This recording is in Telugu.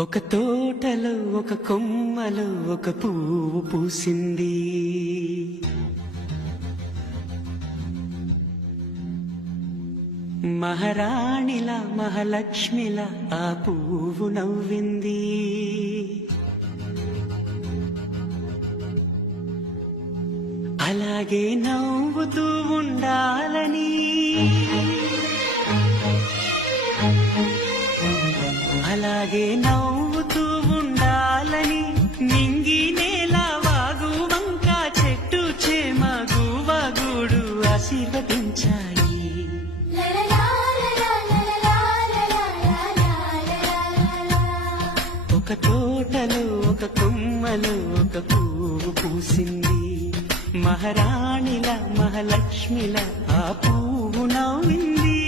ఒక తోటలో ఒక కొమ్మలో ఒక పువ్వు పూసింది. మహారాణిలా మహాలక్ష్మిలా ఆ పువ్వు నవ్వింది. అలాగే నవ్వుతూ ఉండాలని, అలాగే నవ్వుతూ ఉండాలని నింగి నేల వాగు వంక చెట్టు చేమ గువగూడు ఆశీర్వదించాయి. ఒక తోటలో ఒక కొమ్మలో ఒక పువ్వు పూసింది. మహారాణిలా మహాలక్ష్మిలా ఆ పువ్వు నవ్వింది.